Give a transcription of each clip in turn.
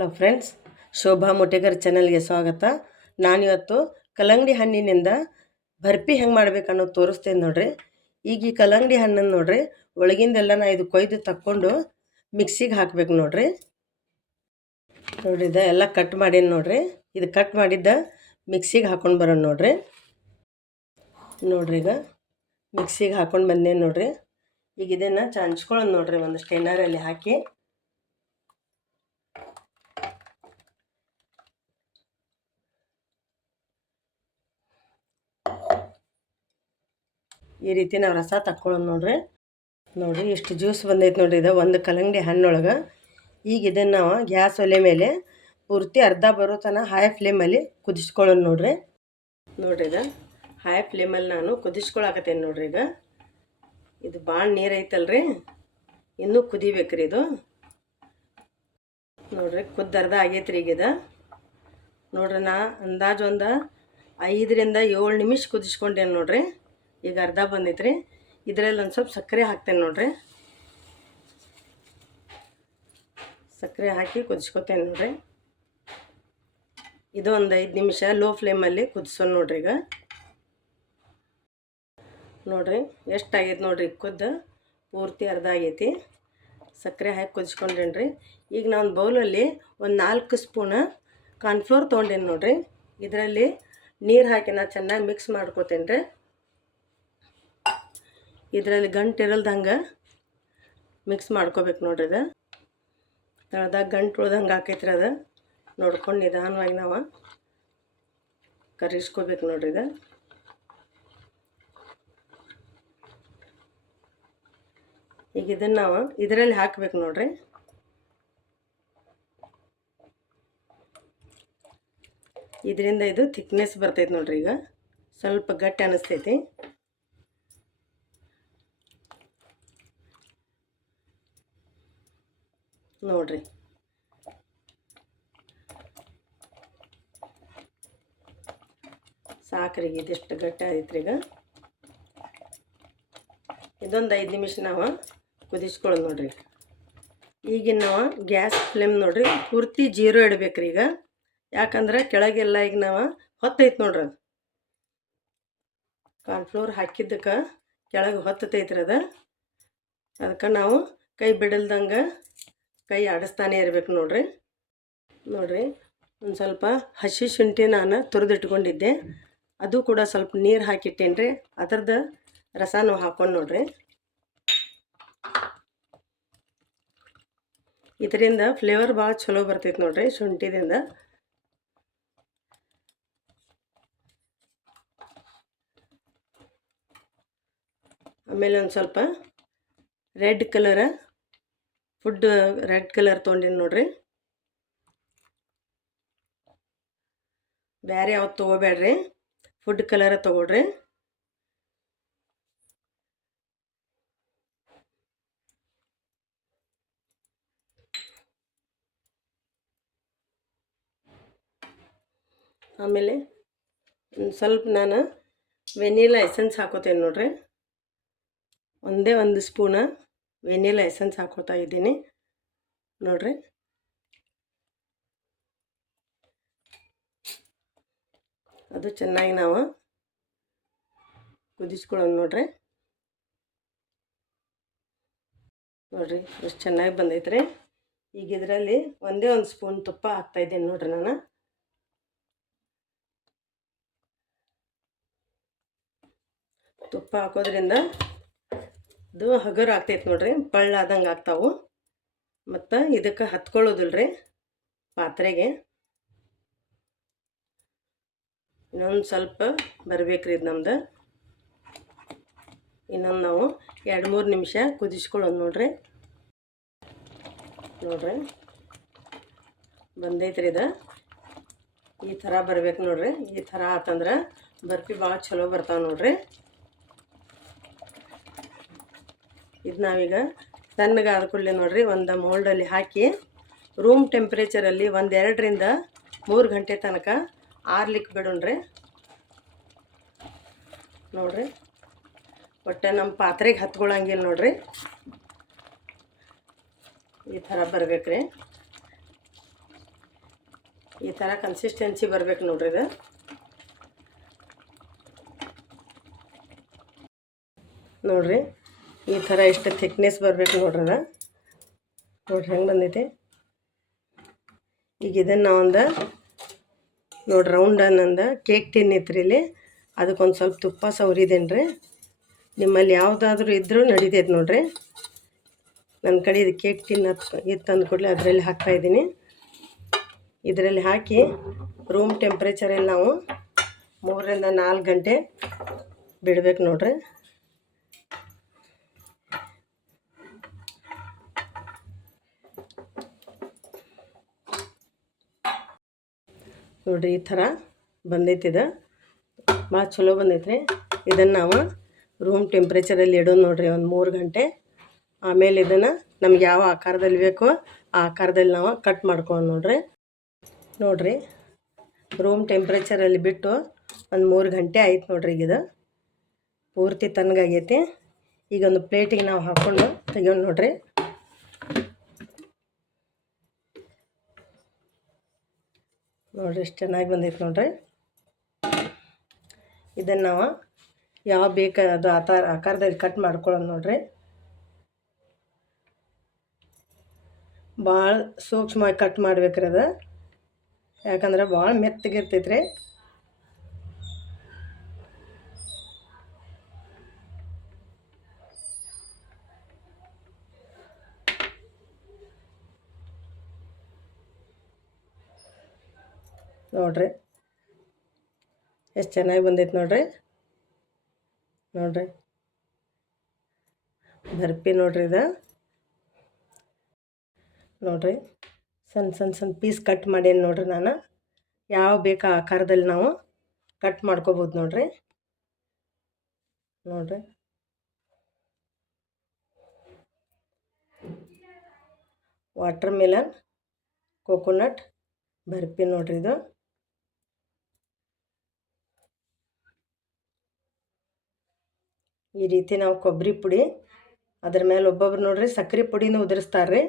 Hello friends Shobha ಮೊಟೆಗರ್ ಚಾನಲ್ಗೆ ಸ್ವಾಗತ. ನಾನಿವತ್ತು ಕಲ್ಲಂಗಡಿ ಹಣ್ಣಿನಿಂದ ಬರ್ಪಿ ಹೆಂಗೆ ಮಾಡ್ಬೇಕು ಅನ್ನೋದು ತೋರಿಸ್ತೇನೆ ನೋಡ್ರಿ. ಈಗ ಈ ಕಲ್ಲಂಗಡಿ ಹಣ್ಣನ್ನು ನೋಡ್ರಿ ಒಳಗಿಂದೆಲ್ಲ ನಾ ಇದು ಕೊಯ್ದು ತಕ್ಕೊಂಡು ಮಿಕ್ಸಿಗೆ ಹಾಕ್ಬೇಕು ನೋಡ್ರಿ. ನೋಡ್ರಿ, ಇದು ಎಲ್ಲ ಕಟ್ ಮಾಡೀನಿ ನೋಡ್ರಿ. ಇದು ಕಟ್ ಮಾಡಿದ್ದ ಮಿಕ್ಸಿಗೆ ಹಾಕೊಂಡು ಬರೋಣ ನೋಡ್ರಿ. ನೋಡ್ರಿ ಈಗ ಮಿಕ್ಸಿಗೆ ಹಾಕೊಂಡು ಬಂದೇನು ನೋಡ್ರಿ. ಈಗ ಇದನ್ನು ಚಾಂಚ್ಕೊಳ್ಳೋಣ ನೋಡ್ರಿ ಒಂದು ಸ್ಟೈನರಲ್ಲಿ ಹಾಕಿ. ಈ ರೀತಿ ನಾವು ರಸ ತಕ್ಕೊಳ್ಳೋದು ನೋಡ್ರಿ. ನೋಡಿರಿ ಎಷ್ಟು ಜ್ಯೂಸ್ ಬಂದೈತೆ ನೋಡ್ರಿ ಇದು, ಒಂದು ಕಲಂಗಡಿ ಹಣ್ಣೊಳಗೆ. ಈಗ ಇದನ್ನು ನಾವು ಗ್ಯಾಸ್ ಒಲೆ ಮೇಲೆ ಪೂರ್ತಿ ಅರ್ಧ ಬರೋ ತನಕ ಹೈ ಫ್ಲೇಮಲ್ಲಿ ಕುದಿಸ್ಕೊಳ್ಳೋಣ ನೋಡ್ರಿ. ನೋಡ್ರಿ ಇದು ಹೈ ಫ್ಲೇಮಲ್ಲಿ ನಾನು ಕುದಿಸ್ಕೊಳಕತ್ತೇನೆ ನೋಡ್ರಿ ಈಗ ಇದು ಭಾಳ ನೀರು ಐತಲ್ರಿ. ಇನ್ನೂ ಕುದಿಬೇಕ್ರಿ ಇದು. ನೋಡ್ರಿ, ಕುದ್ದು ಅರ್ಧ ಆಗೈತ್ರಿ ಈಗ ಇದು. ನೋಡ್ರಿ ನಾ ಅಂದಾಜು ಒಂದು ಐದರಿಂದ ಏಳು ನಿಮಿಷ ಕುದಿಸ್ಕೊಂಡೇನು ನೋಡ್ರಿ. ಈಗ ಅರ್ಧ ಬಂದೈತ್ರಿ. ಇದರಲ್ಲಿ ಒಂದು ಸ್ವಲ್ಪ ಸಕ್ಕರೆ ಹಾಕ್ತೇನೆ ನೋಡ್ರಿ. ಸಕ್ಕರೆ ಹಾಕಿ ಕುದಿಸ್ಕೊತೇನೆ ನೋಡ್ರಿ. ಇದು ಒಂದು ಐದು ನಿಮಿಷ ಲೋ ಫ್ಲೇಮಲ್ಲಿ ಕುದಿಸೋಣ ನೋಡ್ರಿ ಈಗ. ನೋಡ್ರಿ ಎಷ್ಟಾಗೈತೆ ನೋಡ್ರಿ ಕುದ್ದು? ಪೂರ್ತಿ ಅರ್ಧ ಆಗೈತಿ. ಸಕ್ಕರೆ ಹಾಕಿ ಕುದಿಸ್ಕೊಂಡೇನ್ರಿ ಈಗ ನಾನು ಬೌಲಲ್ಲಿ ಒಂದು ನಾಲ್ಕು ಸ್ಪೂನ ಕಾರ್ನ್ಫ್ಲೋರ್ ತೊಗೊಂಡೇನಿ ನೋಡ್ರಿ. ಇದರಲ್ಲಿ ನೀರು ಹಾಕಿ ನಾ ಚೆನ್ನಾಗಿ ಮಿಕ್ಸ್ ಮಾಡ್ಕೋತೇನೆ ರೀ ಇದರಲ್ಲಿ ಗಂಟು ಇರಲ್ದಂಗೆ ಮಿಕ್ಸ್ ಮಾಡ್ಕೋಬೇಕು ನೋಡ್ರಿ ಇದು ತಳದಾಗ ಗಂಟು ಉಳ್ದಂಗೆ ಹಾಕೈತ್ರಿ ಅದು. ನೋಡ್ಕೊಂಡು ನಿಧಾನವಾಗಿ ನಾವು ಕರಿಸ್ಕೋಬೇಕು ನೋಡ್ರಿ ಇದು ಈಗ ಇದನ್ನು ನಾವು ಇದರಲ್ಲಿ ಹಾಕ್ಬೇಕು ನೋಡ್ರಿ. ಇದರಿಂದ ಇದು ಥಿಕ್ನೆಸ್ ಬರ್ತೈತೆ ನೋಡ್ರಿ ಈಗ. ಸ್ವಲ್ಪ ಗಟ್ಟಿ ಅನ್ನಿಸ್ತೈತಿ ನೋಡ್ರಿ ಸಾಕ್ರಿ, ಇದಿಷ್ಟು ಗಟ್ಟಿ ಆಯ್ತು ಈಗ. ಇದೊಂದು ಐದು ನಿಮಿಷ ನಾವು ಕುದಿಸ್ಕೊಳ್ಳೋದು ನೋಡ್ರಿ. ಈಗಿನ ನಾವು ಗ್ಯಾಸ್ ಫ್ಲೇಮ್ ನೋಡ್ರಿ, ಪೂರ್ತಿ ಜೀರೋ ಇಡ್ಬೇಕ್ರಿ ಈಗ. ಯಾಕಂದ್ರೆ ಕೆಳಗೆಲ್ಲ ಈಗ ನಾವು ಹೊತ್ತೈತೆ ನೋಡ್ರಿ ಅದು. ಕಾರ್ನ್ಫ್ಲೋರ್ ಹಾಕಿದ್ದಕ್ಕೆ ಕೆಳಗೆ ಹೊತ್ತೈತ್ರಿ ಅದು. ಅದಕ್ಕೆ ನಾವು ಕೈ ಬಿಡಲ್ದಂಗೆ ಕೈ ಆಡಿಸ್ತಾನೆ ಇರಬೇಕು ನೋಡ್ರಿ. ನೋಡ್ರಿ, ಒಂದು ಸ್ವಲ್ಪ ಹಸಿ ಶುಂಠಿ ನಾನು ತುರಿದಿಟ್ಕೊಂಡಿದ್ದೆ. ಅದು ಕೂಡ ಸ್ವಲ್ಪ ನೀರು ಹಾಕಿಟ್ಟೇನೆ ರೀ ಅದ್ರದ್ದು ರಸನೂ ಹಾಕೊಂಡು ನೋಡ್ರಿ. ಇದರಿಂದ ಫ್ಲೇವರ್ ಭಾಳ ಚಲೋ ಬರ್ತೈತೆ ನೋಡ್ರಿ ಶುಂಠಿದಿಂದ. ಆಮೇಲೆ ಒಂದು ಸ್ವಲ್ಪ red colour food red colour ತೊಗೊಂಡಿನಿ ನೋಡ್ರಿ. ಬೇರೆ ಯಾವತ್ತು ತೊಗೋಬೇಡ್ರಿ. ಫುಡ್ ಕಲರ ತಗೊಳ್ರಿ. ಆಮೇಲೆ ಸ್ವಲ್ಪ ನಾನು ವೆನಿಲಾ ಎಸೆನ್ಸ್ ಹಾಕೋತೇನೆ ನೋಡ್ರಿ. ಒಂದೇ ಒಂದು ಸ್ಪೂನ ವೆನಿಲಾ ಎಸೆನ್ಸ್ ಹಾಕೋತಾ ಇದ್ದೀನಿ. ನೋಡ್ರಿ. ಅದು ಚೆನ್ನಾಗಿ ನಾವು ಕುದಿಸ್ಕೊಳ್ಳೋಣ ನೋಡ್ರಿ. ನೋಡ್ರಿ ಎಷ್ಟು ಚೆನ್ನಾಗಿ ಬಂದೈತ್ರಿ. ಈಗ ಇದರಲ್ಲಿ ಒಂದೇ ಒಂದು ಸ್ಪೂನ್ ತುಪ್ಪ ಹಾಕ್ತಾಯಿದ್ದೇನೆ ನೋಡ್ರಿ ನಾನು. ತುಪ್ಪ ಹಾಕೋದ್ರಿಂದ ಇದು ಹಗರು ಆಗ್ತೈತೆ ನೋಡ್ರಿ ಪಳ್ಳಾದಂಗೆ ಆಗ್ತಾವು. ಮತ್ತು ಇದಕ್ಕೆ ಹತ್ಕೊಳ್ಳೋದಿಲ್ಲ ರೀ ಪಾತ್ರೆಗೆ. ಇನ್ನೊಂದು ಸ್ವಲ್ಪ ಬರ್ಬೇಕ್ರಿ ಇದು ನಮ್ದು. ಇನ್ನೊಂದು ನಾವು ಎರಡು ಮೂರು ನಿಮಿಷ ಕುದಿಸ್ಕೊಳ್ಳೋದು ನೋಡ್ರಿ. ನೋಡ್ರಿ. ಬಂದೈತ್ರಿ ಇದು. ಈ ಥರ ಬರ್ಬೇಕು ನೋಡ್ರಿ. ಈ ಥರ ಆತಂದ್ರೆ ಬರ್ಫಿ ಭಾಳ ಚಲೋ ಬರ್ತಾವೆ ನೋಡ್ರಿ. ಇದು ನಾವೀಗ ತಣ್ಣಗೆ ಕೂಡಲೇ ನೋಡ್ರಿ, ಒಂದು ಮೋಲ್ಡಲ್ಲಿ ಹಾಕಿ ರೂಮ್ ಟೆಂಪ್ರೇಚರಲ್ಲಿ ಒಂದೆರಡರಿಂದ ಮೂರು ಗಂಟೆ ತನಕ ಆರ್ಲಿಕ್ಕೆ ಬಿಡೋಣ್ರಿ ನೋಡ್ರಿ. ಒಟ್ಟು ನಮ್ಮ ಪಾತ್ರೆಗೆ ಹತ್ಕೊಳ್ಳಂಗಿಲ್ಲ ನೋಡ್ರಿ. ಈ ಥರ ಬರ್ಬೇಕ್ರಿ. ಈ ಥರ ಕನ್ಸಿಸ್ಟೆನ್ಸಿ ಬರ್ಬೇಕು ನೋಡ್ರಿ ಇದು. ನೋಡ್ರಿ, ಈ ಥರ ಇಷ್ಟು ಥಿಕ್ನೆಸ್ ಬರ್ಬೇಕು ನೋಡ್ರಿ ಅದು ನೋಡ್ರಿ ಹೆಂಗೆ ಬಂದೈತಿ. ಈಗ ಇದನ್ನು ನಾವೊಂದು ನೋಡ್ರಿ ರೌಂಡ್ ನಂದು ಕೇಕ್ ಟಿನ್ ಇಲ್ಲಿ ಅದಕ್ಕೊಂದು ಸ್ವಲ್ಪ ತುಪ್ಪ ಸವರಿದೇನು ರೀ ನಿಮ್ಮಲ್ಲಿ ಯಾವುದಾದ್ರೂ ಇದ್ದರೂ ನಡೀತೈತೆ ನೋಡಿರಿ. ನನ್ನ ಕಡೆ ಇದು ಕೇಕ್ ಟಿನ್ ಇತ್ತಂದು ಇತ್ತು ಅಂದ್ಕೂಡಲೇ ಅದರಲ್ಲಿ ಹಾಕ್ತಾಯಿದ್ದೀನಿ ಇದರಲ್ಲಿ ಹಾಕಿ ರೂಮ್ ಟೆಂಪ್ರೇಚರಲ್ಲಿ ನಾವು ಮೂರರಿಂದ ನಾಲ್ಕು ಗಂಟೆ ಬಿಡ್ಬೇಕು ನೋಡ್ರಿ. ನೋಡ್ರಿ, ಈ ಥರ ಬಂದೈತಿ ಇದು ಭಾಳ ಚಲೋ ಬಂದೈತ್ರಿ. ಇದನ್ನು ನಾವು ರೂಮ್ ಟೆಂಪ್ರೇಚರಲ್ಲಿ ಇಡೋದು ನೋಡಿರಿ, ಒಂದು ಮೂರು ಗಂಟೆ. ಆಮೇಲೆ ಇದನ್ನು ನಮ್ಗೆ ಯಾವ ಆಕಾರದಲ್ಲಿ ಬೇಕೋ, ಆ ಆಕಾರದಲ್ಲಿ ನಾವು ಕಟ್ ಮಾಡ್ಕೊಂಡು ನೋಡ್ರಿ. ನೋಡ್ರಿ ರೂಮ್ ಟೆಂಪ್ರೇಚರಲ್ಲಿ ಬಿಟ್ಟು ಒಂದು ಮೂರು ಗಂಟೆ ಆಯ್ತು ನೋಡ್ರಿ ಈಗ ಇದು. ಪೂರ್ತಿ ತಣ್ಣಗಾಗೈತಿ ಈಗ ಒಂದು ಪ್ಲೇಟಿಗೆ ನಾವು ಹಾಕ್ಕೊಂಡು ತೆಗೆಯೋಣ ನೋಡ್ರಿ. ನೋಡ್ರಿ ಎಷ್ಟು ಚೆನ್ನಾಗಿ ಬಂದೈತೆ ನೋಡ್ರಿ. ಇದನ್ನು ನಾವು ಯಾವ ಬೇಕಾದ ಆಕಾರ ಆಕಾರದಲ್ಲಿ ಕಟ್ ಮಾಡ್ಕೊಳ್ಳೋದು ನೋಡ್ರಿ. ಭಾಳ ಸೂಕ್ಷ್ಮವಾಗಿ ಕಟ್ ಮಾಡ್ಬೇಕ್ರಿ ಅದು. ಯಾಕಂದ್ರೆ ಭಾಳ ಮೆತ್ತಗಿರ್ತೈತೆ ನೋಡ್ರಿ. ಎಷ್ಟು ಚೆನ್ನಾಗಿ ಬಂದೈತೆ ನೋಡ್ರಿ. ನೋಡ್ರಿ. ಬರ್ಪಿ ನೋಡ್ರಿ ಇದು. ನೋಡ್ರಿ. ಸಣ್ಣ ಸಣ್ಣ ಸಣ್ಣ ಪೀಸ್ ಕಟ್ ಮಾಡೇನಿ ನೋಡ್ರಿ ನಾನು. ಯಾವ ಬೇಕಾ ಆಕಾರದಲ್ಲಿ ನಾವು ಕಟ್ ಮಾಡ್ಕೋಬೋದು ನೋಡ್ರಿ. ನೋಡ್ರಿ. ವಾಟರ್ ಮೆಲನ್ ಕೋಕೋನಟ್ ಬರ್ಪಿ ನೋಡ್ರಿ ಇದು. ಈ ರೀತಿ ನಾವು ಕೊಬ್ಬರಿ ಪುಡಿ, ಅದ್ರ ಮೇಲೆ ಒಬ್ಬೊಬ್ರು ನೋಡ್ರಿ ಸಕ್ಕರೆ ಪುಡಿನೂ ಉದುರಿಸ್ತಾರೆ ರೀ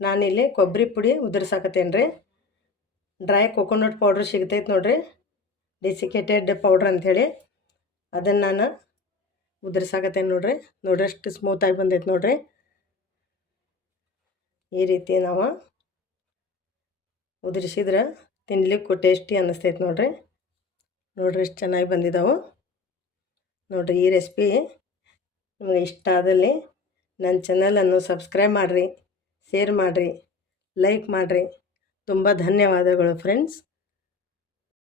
ನಾನಿಲ್ಲಿ ಕೊಬ್ಬರಿ ಪುಡಿ ಉದುರ್ಸಾಕತ್ತೇನೆ ರೀ ಡ್ರೈ ಕೊಕೊನಟ್ ಪೌಡ್ರ್ ಸಿಗ್ತೈತೆ ನೋಡ್ರಿ. ಡೆಸಿಕೇಟೆಡ್ ಪೌಡ್ರ್ ಅಂಥೇಳಿ ಅದನ್ನು ನಾನು ಉದುರ್ಸಾಕತ್ತೇನೆ ನೋಡ್ರಿ. ನೋಡ್ರಿ ಅಷ್ಟು ಸ್ಮೂತಾಗಿ ಬಂದೈತೆ ನೋಡ್ರಿ. ಈ ರೀತಿ ನಾವು ಉದುರಿಸಿದ್ರೆ ತಿನ್ಲಿಕ್ಕೂ ಟೇಸ್ಟಿ ಅನ್ನಿಸ್ತೈತೆ ನೋಡ್ರಿ. ನೋಡ್ರಿ ಎಷ್ಟು ಚೆನ್ನಾಗಿ ಬಂದಿದ್ದಾವೆ ನೋಡ್ರಿ ಈ ರೆಸಿಪಿ ನಿಮಗೆ ಇಷ್ಟ ಆದಲ್ಲಿ ನನ್ನ ಚಾನಲನ್ನು ಸಬ್ಸ್ಕ್ರೈಬ್ ಮಾಡಿರಿ ಶೇರ್ ಮಾಡಿರಿ ಲೈಕ್ ಮಾಡಿರಿ. ತುಂಬ ಧನ್ಯವಾದಗಳು ಫ್ರೆಂಡ್ಸ್